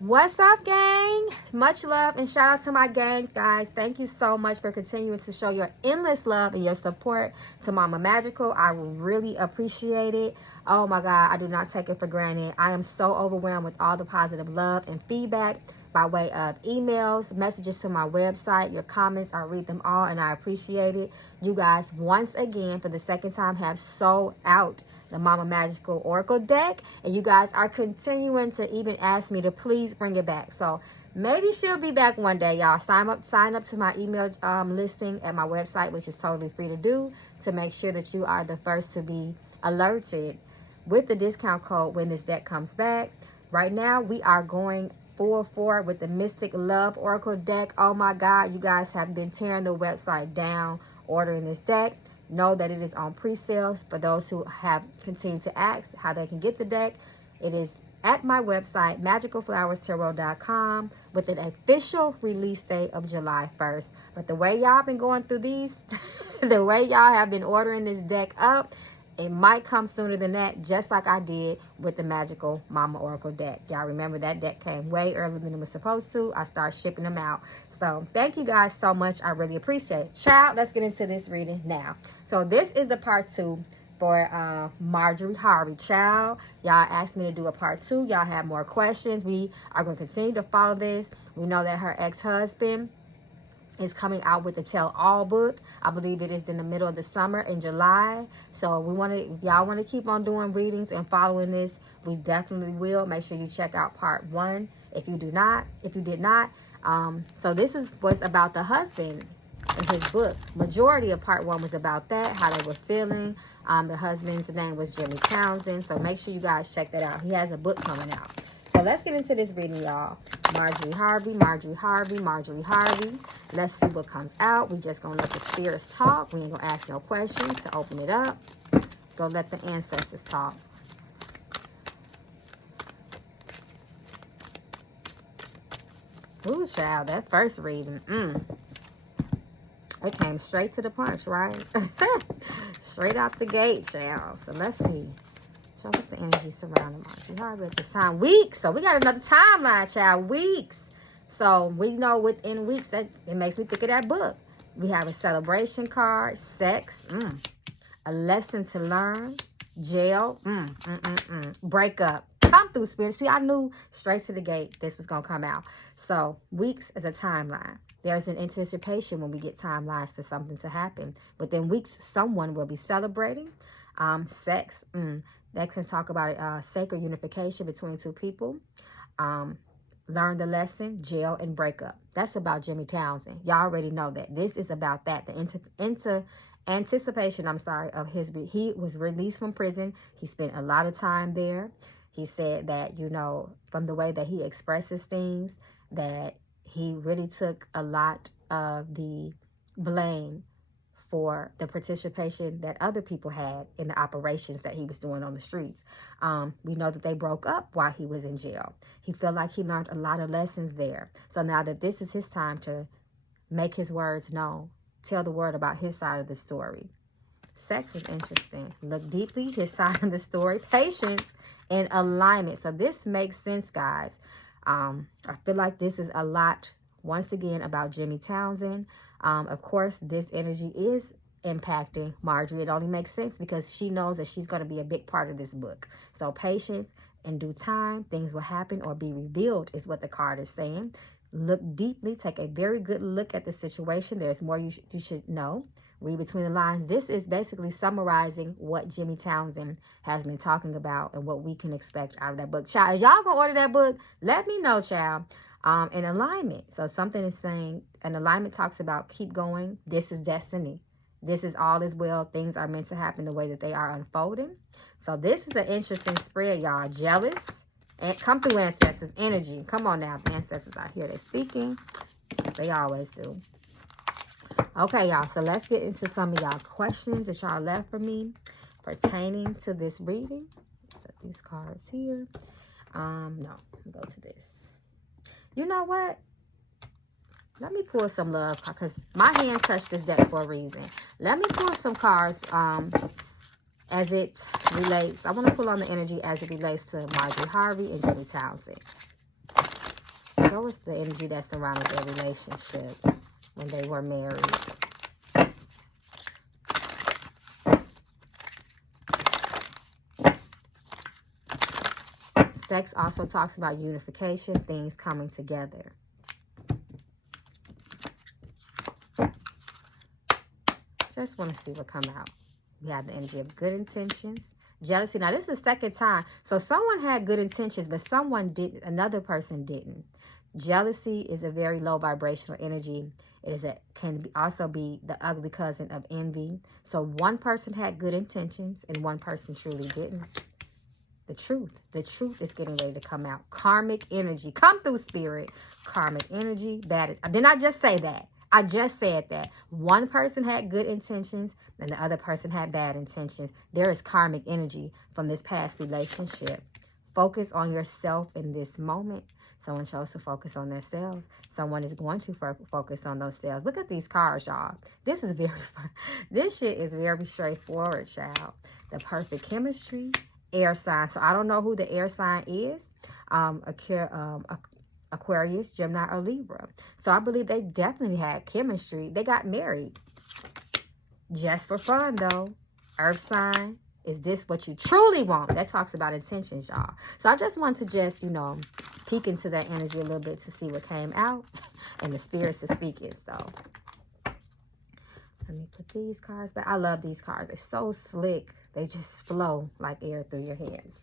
What's up, gang? Much love and shout out to my gang, guys. Thank you so much for continuing to show your endless love and your support to Mama Magical. I really appreciate it. Oh my God, I do not take it for granted. I am so overwhelmed with all the positive love and feedback by way of emails, messages to my website, your comments. I read them all and I appreciate it. You guys, once again, for the second time, have sold out the Mama Magical Oracle deck, and you guys are continuing to even ask me to please bring it back. So maybe she'll be back one day, y'all. Sign up to my email listing at my website, which is totally free to do, to make sure that you are the first to be alerted with the discount code when this deck comes back. Right now, we are going full forward with the Mystic Love Oracle deck. Oh my God, you guys have been tearing the website down ordering this deck. Know that it is on pre-sale. For those who have continued to ask how they can get the deck, it is at my website, magicalflowerstarot.com, with an official release date of July 1st. But the way y'all been going through these, the way y'all have been ordering this deck up, it might come sooner than that, just like I did with the Magical Mama Oracle deck. Y'all remember that deck came way earlier than it was supposed to. I started shipping them out. So thank you guys so much. I really appreciate it. Child, let's get into this reading now. So this is the part 2 for Marjorie Harvey. Child, y'all asked me to do a part 2. Y'all have more questions. We are going to continue to follow this. We know that her ex-husband is coming out with the Tell All book. I believe it is in the middle of the summer in July. So we want to, y'all want to keep on doing readings and following this. We definitely will. Make sure you check out part 1 if you did not. So this was about the husband in his book. Majority of part 1 was about that, how they were feeling. The husband's name was Jimmy Townsend. So make sure you guys check that out. He has a book coming out. So let's get into this reading, y'all. Marjorie Harvey, Marjorie Harvey, Marjorie Harvey. Let's see what comes out. We just gonna let the spirits talk. We ain't gonna ask no questions to open it up. Go let the ancestors talk. Ooh, child, that first reading. It came straight to the punch, right? Straight out the gate, child. So let's see. So what's the energy surrounding Marjorie Harvey at this time? Weeks. So we got another timeline, child. Weeks. So we know within weeks, that it makes me think of that book. We have a celebration card, sex, a lesson to learn, jail, break up. Come through, Spirit. See, I knew straight to the gate this was going to come out. So weeks is a timeline. There's an anticipation when we get timelines for something to happen. Within weeks, someone will be celebrating. Sex, that can talk about sacred unification between two people. Learn the lesson, jail, and breakup. That's about Jimmy Townsend. Y'all already know that. This is about that. The anticipation, of his... He was released from prison. He spent a lot of time there. He said that, you know, from the way that he expresses things, that he really took a lot of the blame for the participation that other people had in the operations that he was doing on the streets. We know that they broke up while he was in jail. He felt like he learned a lot of lessons there. So now that this is his time to make his words known, tell the world about his side of the story. Sex is interesting. Look deeply, his side of the story. Patience and alignment. So this makes sense, guys. I feel like this is a lot, once again, about Jimmy Townsend. Of course, this energy is impacting Marjorie. It only makes sense because she knows that she's going to be a big part of this book. So patience, in due time, things will happen or be revealed is what the card is saying. Look deeply. Take a very good look at the situation. There's more you should know. Read between the lines. This is basically summarizing what Jimmy Townsend has been talking about and what we can expect out of that book. Child, if y'all gonna order that book, let me know, child. In alignment. So something is saying, an alignment talks about keep going. This is destiny. This is all is well. Things are meant to happen the way that they are unfolding. So this is an interesting spread, y'all. Jealous. And come through, ancestors. Energy. Come on now. The ancestors out here. They're speaking. They always do. Okay, y'all. So let's get into some of y'all questions that y'all left for me pertaining to this reading. Set these cards here. No. Go to this. You know what? Let me pull some love because my hand touched this deck for a reason. Let me pull some cards as it relates. I want to pull on the energy as it relates to Marjorie Harvey and Jimmy Townsend. What was the energy that surrounded their relationship when they were married? Sex also talks about unification, things coming together. Just want to see what come out. We have the energy of good intentions. Jealousy. Now, this is the second time. So someone had good intentions, but someone didn't. Another person didn't. Jealousy is a very low vibrational energy. Can also be the ugly cousin of envy. So one person had good intentions and one person truly didn't. The truth is getting ready to come out. Karmic energy. Come through, spirit. Karmic energy. Bad. Didn't I just say that? I just said that. One person had good intentions and the other person had bad intentions. There is karmic energy from this past relationship. Focus on yourself in this moment. Someone chose to focus on themselves. Someone is going to focus on those selves. Look at these cards, y'all. This is very fun. This shit is very straightforward, child. The perfect chemistry. Air sign. So I don't know who the air sign is. Aquarius, Gemini, or Libra. So I believe they definitely had chemistry. They got married. Just for fun, though. Earth sign. Is this what you truly want? That talks about intentions, y'all. So I just want to just, you know, peek into that energy a little bit to see what came out. And the spirits are speaking. So let me put these cards back. I love these cards. They're so slick. They just flow like air through your hands.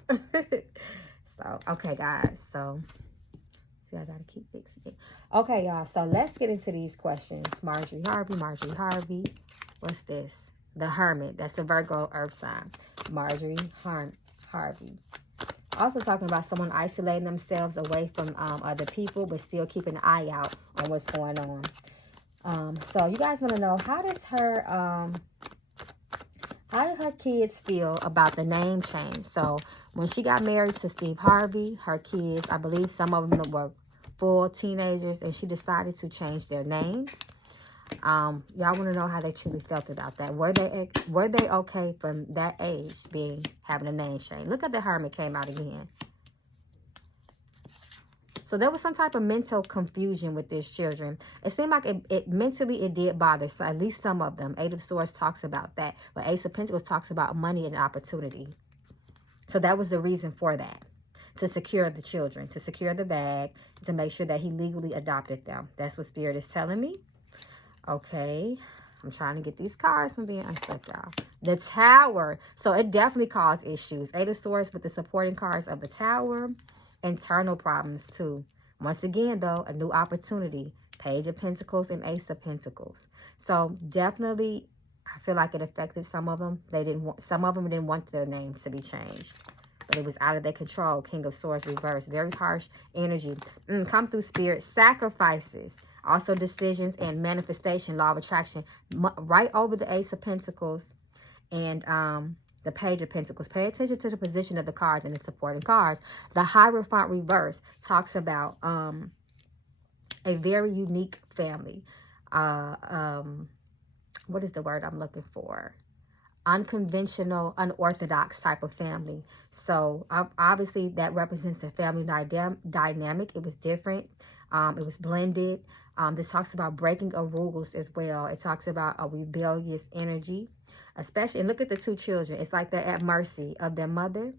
So, okay, guys. So, see, I got to keep fixing it. Okay, y'all. So, let's get into these questions. Marjorie, Harvey. What's this? The Hermit. That's a Virgo earth sign. Marjorie, Harvey. Also talking about someone isolating themselves away from other people, but still keeping an eye out on what's going on. So you guys want to know, how did her kids feel about the name change? So when she got married to Steve Harvey, her kids, I believe some of them were full teenagers, and she decided to change their names. Y'all want to know how they truly felt about that. Were they okay from that age having a name change? Look at the Hermit came out again. So there was some type of mental confusion with these children. It seemed like it mentally it did bother, so at least some of them. Eight of Swords talks about that, but Ace of Pentacles talks about money and opportunity. So that was the reason for that, to secure the children, to secure the bag, to make sure that he legally adopted them. That's what Spirit is telling me. Okay, I'm trying to get these cards from being unstuck, y'all. The Tower. So it definitely caused issues. Eight of Swords with the supporting cards of the Tower. Internal problems too. Once again, though, a new opportunity. Page of Pentacles and Ace of Pentacles. So definitely, I feel like it affected some of them. Some of them didn't want their names to be changed, but it was out of their control. King of Swords reversed. Very harsh energy. Come through, Spirit. Sacrifices. Also decisions and manifestation. Law of attraction. Right over the Ace of Pentacles and the Page of Pentacles. Pay attention to the position of the cards and the supporting cards. The Hierophant reverse talks about a very unique family. What is the word I'm looking for? Unconventional, unorthodox type of family. So obviously that represents a family dynamic. It was different. It was blended. This talks about breaking of rules as well. It talks about a rebellious energy, especially, and look at the two children. It's like they're at mercy of their mother.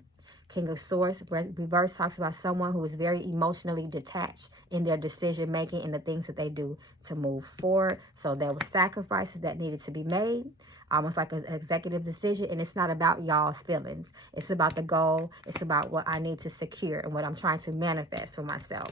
King of Swords reverse talks about someone who is very emotionally detached in their decision making and the things that they do to move forward. So there were sacrifices that needed to be made, almost like an executive decision. And it's not about y'all's feelings. It's about the goal. It's about what I need to secure and what I'm trying to manifest for myself.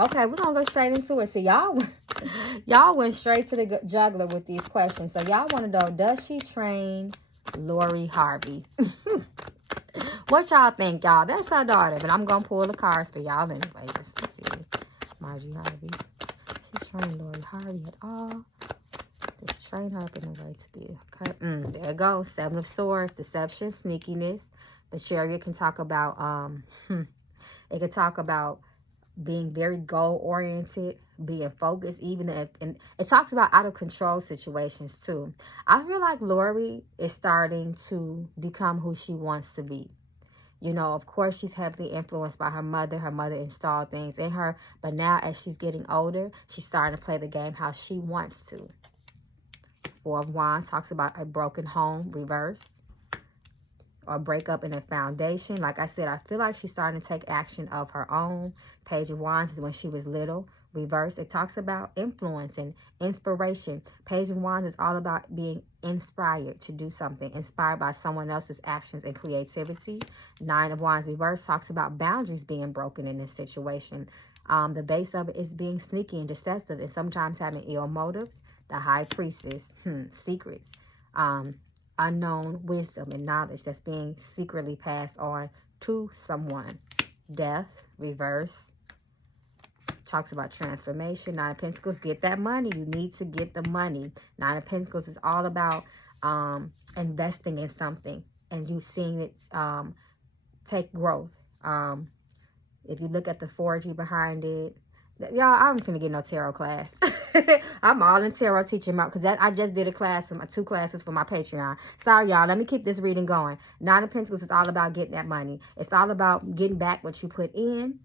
Okay, we're going to go straight into it. So y'all went straight to the juggler with these questions. So y'all want to know, does she train Lori Harvey? What y'all think, y'all? That's her daughter. But I'm going to pull the cards for y'all anyway. Just to see. Marjorie Harvey. She trained Lori Harvey at all. Just train her up in a way to be. Okay. There it goes. Seven of Swords. Deception. Sneakiness. The Chariot can talk about, it can talk about being very goal-oriented, being focused, even if, and it talks about out of control situations too. I feel like Lori is starting to become who she wants to be. You know, of course, she's heavily influenced by her mother. Her mother installed things in her. But now, as she's getting older, she's starting to play the game how she wants to. Four of Wands talks about a broken home, reverse. Or breakup in a foundation. Like I said, I feel like she's starting to take action of her own. Page of Wands is when she was little. Reverse, it talks about influence and inspiration. Page of Wands is all about being inspired to do something, inspired by someone else's actions and creativity. Nine of Wands reverse talks about boundaries being broken in this situation. The base of it is being sneaky and deceptive and sometimes having ill motives. The High Priestess, secrets, unknown wisdom and knowledge that's being secretly passed on to someone. Death, reverse, talks about transformation. Nine of Pentacles, get that money. You need to get the money. Nine of Pentacles is all about investing in something and you seeing it take growth. If you look at the 4G behind it, y'all, I'm finna get no tarot class. I'm all in tarot teaching because I just did a class, 2 classes for my Patreon. Sorry, y'all. Let me keep this reading going. Nine of Pentacles is all about getting that money. It's all about getting back what you put in.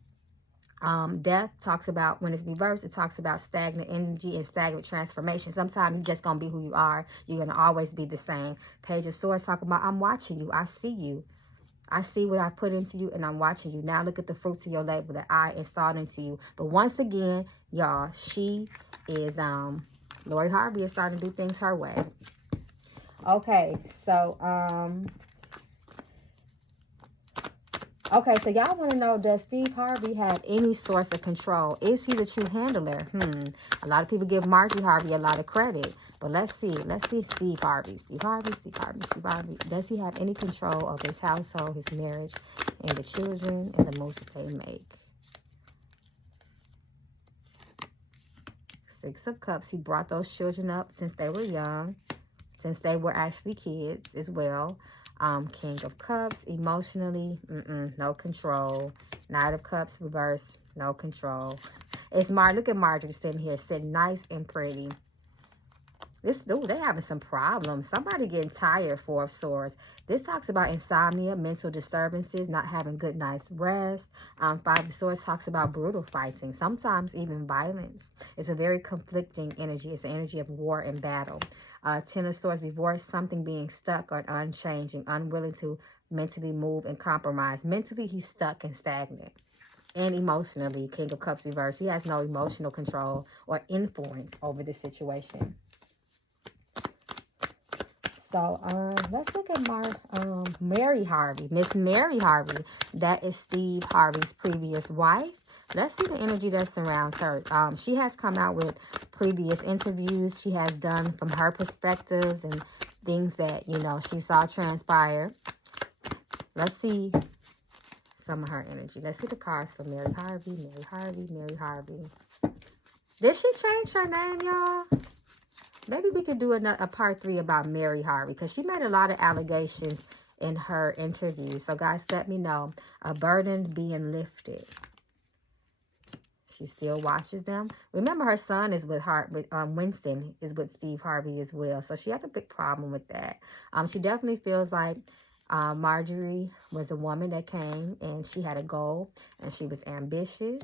Death talks about, when it's reversed, it talks about stagnant energy and stagnant transformation. Sometimes you're just going to be who you are. You're going to always be the same. Page of Swords talk about, I'm watching you. I see you. I see what I put into you and I'm watching you. Now look at the fruits of your labor that I installed into you. But once again, y'all, she is, Lori Harvey is starting to do things her way. Okay, so, okay, so y'all want to know, does Steve Harvey have any source of control? Is he the true handler? A lot of people give Marjorie Harvey a lot of credit. But let's see Steve Harvey. Steve Harvey. Does he have any control of his household, his marriage, and the children and the moves they make? 6 of Cups. He brought those children up since they were young, since they were actually kids as well. King of Cups, emotionally, no control. Knight of Cups, reverse, no control. It's look at Marjorie sitting here, sitting nice and pretty. They're having some problems. Somebody getting tired, 4 of Swords. This talks about insomnia, mental disturbances, not having good night's rest. 5 of Swords talks about brutal fighting, sometimes even violence. It's a very conflicting energy. It's the energy of war and battle. 10 of Swords, divorce, something being stuck or unchanging, unwilling to mentally move and compromise. Mentally, he's stuck and stagnant. And emotionally, King of Cups reverse. He has no emotional control or influence over the situation. So, let's look at Mary Harvey. Miss Mary Harvey. That is Steve Harvey's previous wife. Let's see the energy that surrounds her. She has come out with previous interviews she has done from her perspectives and things that, you know, she saw transpire. Let's see some of her energy. Let's see the cards for Mary Harvey. Mary Harvey. Mary Harvey. Did she change her name, y'all? Maybe we could do a part 3 about Mary Harvey because she made a lot of allegations in her interview. So, guys, let me know. A burden being lifted. She still watches them. Remember, her son is with Winston is with Steve Harvey as well. So, she had a big problem with that. She definitely feels like Marjorie was a woman that came and she had a goal and she was ambitious.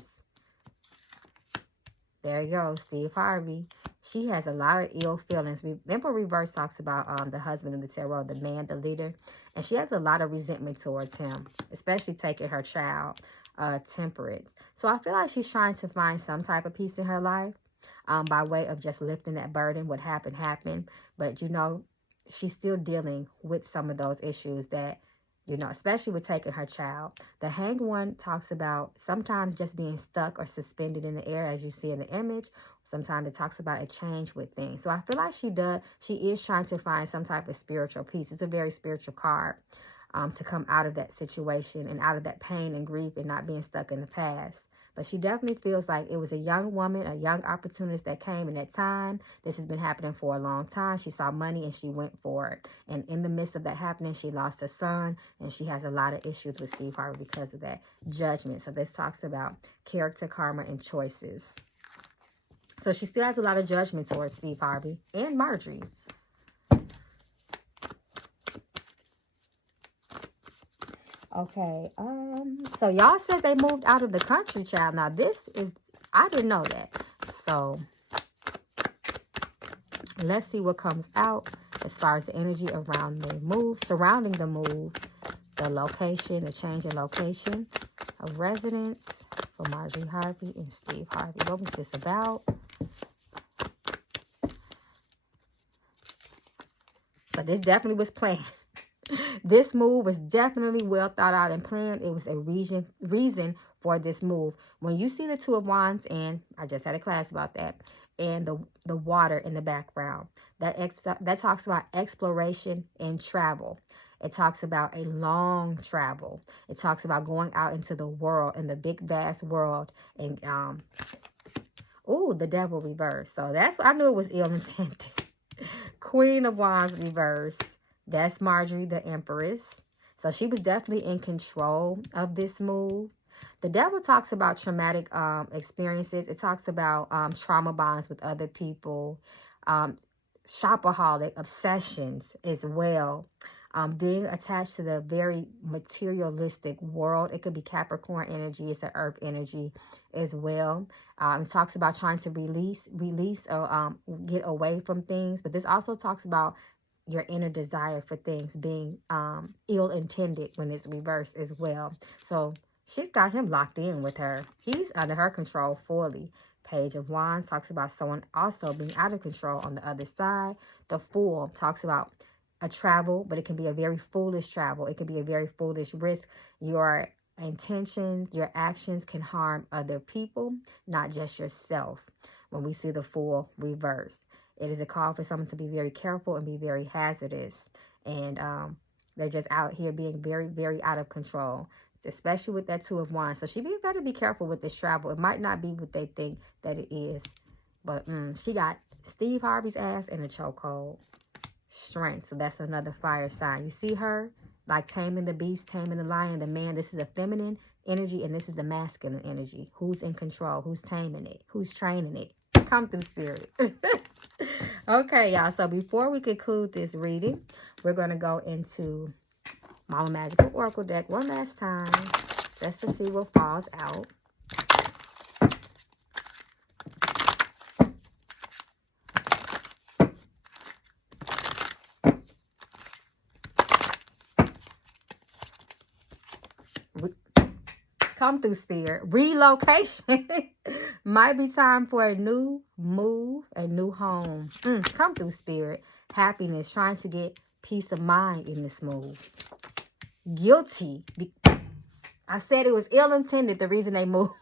There you go, Steve Harvey. She has a lot of ill feelings. Emperor reverse talks about the husband of the tarot, the man, the leader. And she has a lot of resentment towards him, especially taking her child, Temperance. So I feel like she's trying to find some type of peace in her life by way of just lifting that burden. What happened, happened. But, you know, she's still dealing with some of those issues that, you know, especially with taking her child. The Hanged One talks about sometimes just being stuck or suspended in the air, as you see in the image. Sometimes it talks about a change with things. So I feel like she is trying to find some type of spiritual peace. It's a very spiritual card to come out of that situation and out of that pain and grief and not being stuck in the past. But she definitely feels like it was a young woman, a young opportunist that came in that time. This has been happening for a long time. She saw money and she went for it. And in the midst of that happening, she lost her son. And she has a lot of issues with Steve Harvey because of that. Judgment. So this talks about character, karma, and choices. So she still has a lot of judgment towards Steve Harvey and Marjorie. Okay, so y'all said they moved out of the country, child. Now this is, I didn't know that. So let's see what comes out as far as the energy around the move, surrounding the move, the location, the change in location of residence for Marjorie Harvey and Steve Harvey. What was this about? So this definitely was planned. This move was definitely well thought out and planned. It was a reason for this move. When you see the Two of Wands, and I just had a class about that, and the water in the background, that talks about exploration and travel. It talks about a long travel. It talks about going out into the world, in the big vast world, and the Devil reversed. So I knew it was ill intended. Queen of Wands reversed. That's Marjorie, the Empress. So she was definitely in control of this move. The Devil talks about traumatic experiences. It talks about trauma bonds with other people, shopaholic obsessions as well. Being attached to the very materialistic world. It could be Capricorn energy. It's the Earth energy as well. It talks about trying to release or get away from things. But this also talks about your inner desire for things being ill-intended when it's reversed as well. So she's got him locked in with her. He's under her control fully. Page of Wands talks about someone also being out of control on the other side. The Fool talks about a travel, but it can be a very foolish travel. It could be a very foolish risk. Your intentions, your actions can harm other people, not just yourself. When we see the Fool reverse, it is a call for someone to be very careful and be very hazardous. And they're just out here being very, very out of control, especially with that Two of Wands. So she better be careful with this travel. It might not be what they think that it is. But she got Steve Harvey's ass in a chokehold. Strength. So that's another fire sign. You see her like taming the beast, taming the lion, the man. This is a feminine energy and this is the masculine energy. Who's in control? Who's taming it? Who's training it? Come through, spirit. Okay, y'all. So before we conclude this reading, we're going to go into Mama Magical Oracle deck one last time just to see what falls out. Come through, spirit. Relocation. Might be time for a new move, a new home. Come through, spirit. Happiness. Trying to get peace of mind in this move. Guilty. I said it was ill-intended, the reason they moved.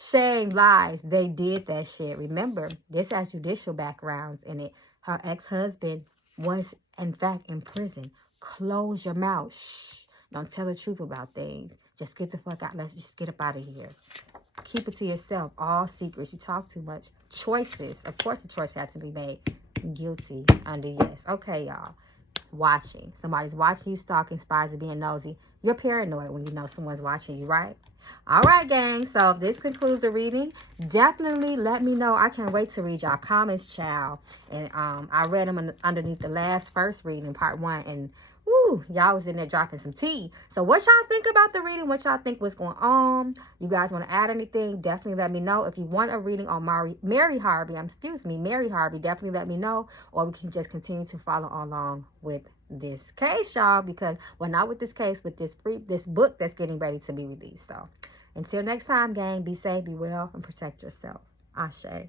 Shame, lies. They did that shit. Remember, this has judicial backgrounds in it. Her ex-husband was, in fact, in prison. Close your mouth. Shh. Don't tell the truth about things. Just get the fuck out. Let's just get up out of here. Keep it to yourself. All secrets. You talk too much. Choices. Of course the choice had to be made. Guilty under yes. Okay, y'all. Watching. Somebody's watching you, stalking, spies, or being nosy. You're paranoid when you know someone's watching you, right? All right, gang. So if this concludes the reading, definitely let me know. I can't wait to read y'all comments, child. And I read them underneath the first reading, part 1, and y'all was in there dropping some tea. So what y'all think about the reading? What y'all think was going on? You guys want to add anything? Definitely let me know. If you want a reading on Mary Harvey, definitely let me know. Or we can just continue to follow along with this case, y'all. Because, well, not with this case, with this book that's getting ready to be released. So until next time, gang, be safe, be well, and protect yourself. Ashe.